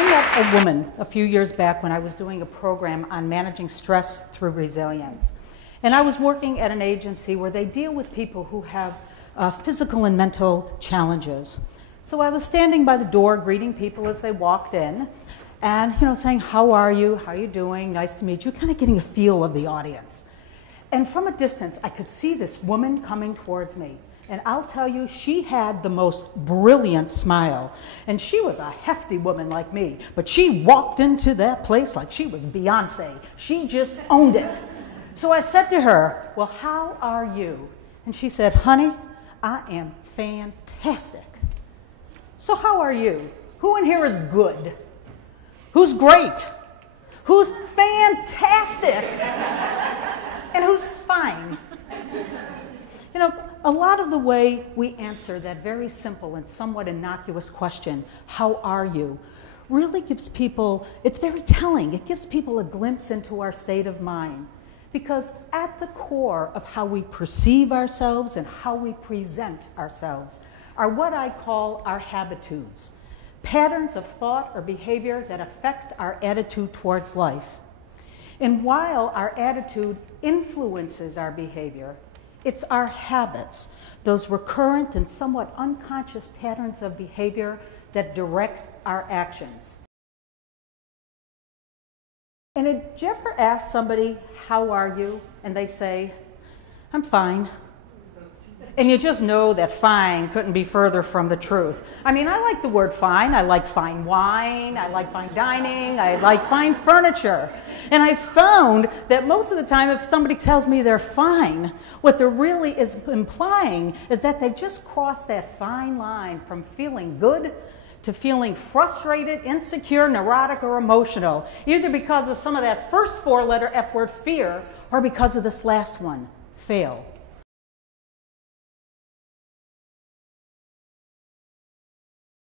I met a woman a few years back when I was doing a program on managing stress through resilience. And I was working at an agency where they deal with people who have physical and mental challenges. So I was standing by the door greeting people as they walked in and, saying, how are you? How are you doing? Nice to meet you. Kind of getting a feel of the audience. And from a distance, I could see this woman coming towards me. And I'll tell you, she had the most brilliant smile. And she was a hefty woman like me, but she walked into that place like she was Beyonce. She just owned it. So I said to her, well, how are you? And she said, honey, I am fantastic. So how are you? Who in here is good? Who's great? Who's fantastic? And who's fine? A lot of the way we answer that very simple and somewhat innocuous question, how are you, really gives people, it's very telling. It gives people a glimpse into our state of mind. Because at the core of how we perceive ourselves and how we present ourselves are what I call our habitudes, patterns of thought or behavior that affect our attitude towards life. And while our attitude influences our behavior, it's our habits, those recurrent and somewhat unconscious patterns of behavior that direct our actions. And did you ever ask somebody, how are you? And they say, I'm fine. And you just know that fine couldn't be further from the truth. I mean, I like the word fine. I like fine wine. I like fine dining. I like fine furniture. And I found that most of the time, if somebody tells me they're fine, what they're really is implying is that they've just crossed that fine line from feeling good to feeling frustrated, insecure, neurotic, or emotional, either because of some of that first four-letter F word, fear, or because of this last one, fail.